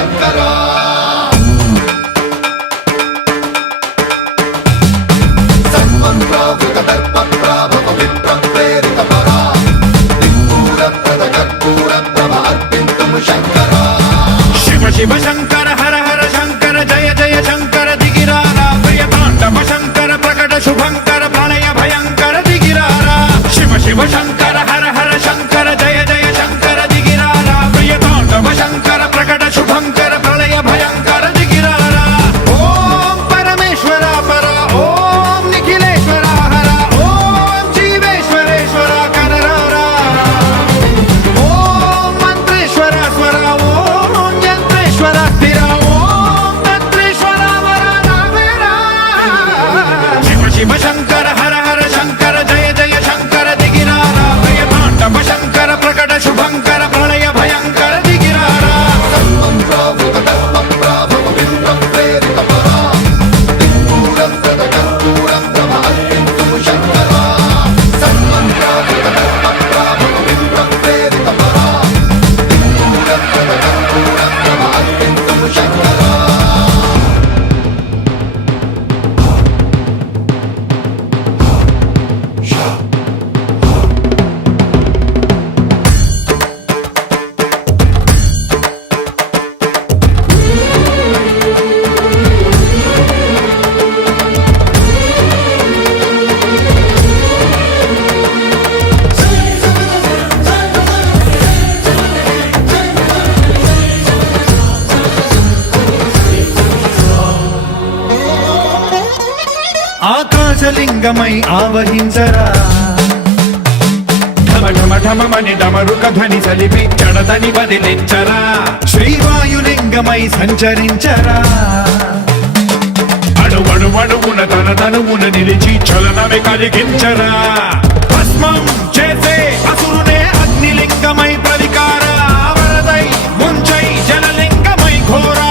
శంకర సన్మంత్రావృత దర్ప ప్రాభవ విప్ర ప్రేరిత పరా దిక్పూర ప్రద కర్పూర ప్రభ అర్పింతుము శంకర శివ శివ శంకర హర హర శంకర జయ జయ శంకర దిగిరారా ప్రియతాండవ శంకర ప్రకట శుభంకర ప్రళయ భయంకర దిగిరారా శివ శివ శంకర హర హర శంకర జయ జయ శంకర దిగిరారా ప్రియతాండవ శంకర ప్రకట శుభంకర ప్రళయ భయంకర దిగిరారా ఓం పరమేశ్వర పర ఓం నిఖిలేశ్వర హర ఓం జీవేశ్వరేశ్వర కరరారా ఓం మంత్రేశ్వర స్వర ఓం యంత్రేశ్వర స్థిర ఓం తంత్రేశ్వర వర నావేరా శివ శివ శంకర హర హర శంకర జయ జయ శంకర దిగిరారా ప్రియతాండవ శంకర ప్రకట శుభంకర ప్రళయ భయంకర దిగిరారా సన్మంత్రావృత దర్ప ప్రాభవ విప్ర ప్రేరిత పరా దిక్పూర ప్రద కర్పూర ప్రభ అర్పింతుము శంకర సన్మంత్రావృత దర్ప ప్రాభవ విప్ర ప్రేరిత పరా దిక్పూర ప్రద కర్పూర ప్రభ అర్పింతుము శంకర ఆకాశలింగమై ఆవహించరా ఢమ ఢమ ఢమమని డమరుక ధ్వని సలిపి జడదని వదిలించరా శ్రీవాయులింగమై సంచరించరా అణువణువున తన తనువున నిలిచి చలనమే కలిగించరా భస్మం చేసే అసురునే అగ్నిలింగమై ప్రవికార వరదై ముంచై జలలింగమై ఘోరా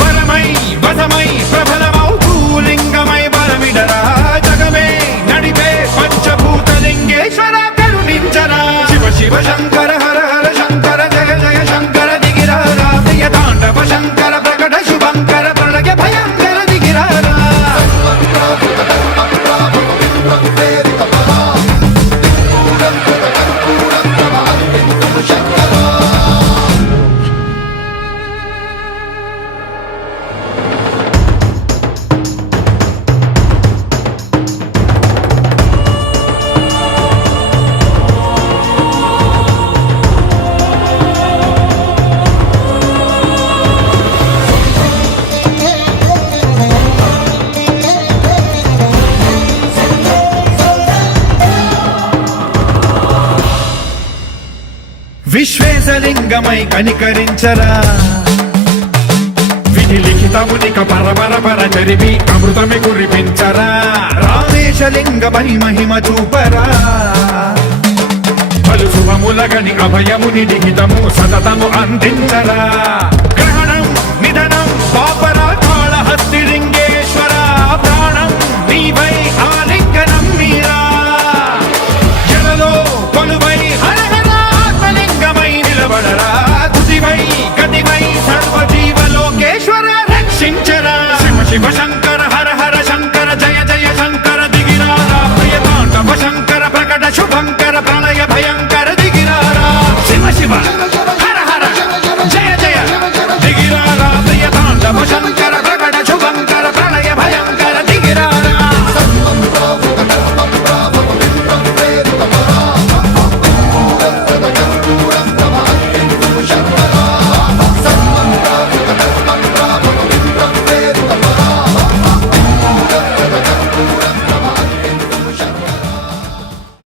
వరమై వసమై ప్రబలమౌ భూలింగమై బలమిడరా జగమే నడిపే పంచభూతలింగేశ్వర కరుణించరా శివ శివ శంకర హర హర శంకర జయ జయ శంకర దిగిరారా ప్రియతాండవ శంకర ప్రకట శుభంకర ప్రళయ భయంకర దిగిరారా సన్మంత్రావృత దర్ప ప్రాభవ విప్ర ప్రేరిత పరా దిక్పూర ప్రద కర్పూర ప్రభ అర్పింతుము శంకర విశ్వేశలింగమై కనికరించరా విధి లిఖితమునిక పరపర పర చరిపి అమృతమి కురిపించరా రామేశలింగమై మహిమ చూపరా పలు శుభములగని అభయముని లిఖితము సతతము అందించరా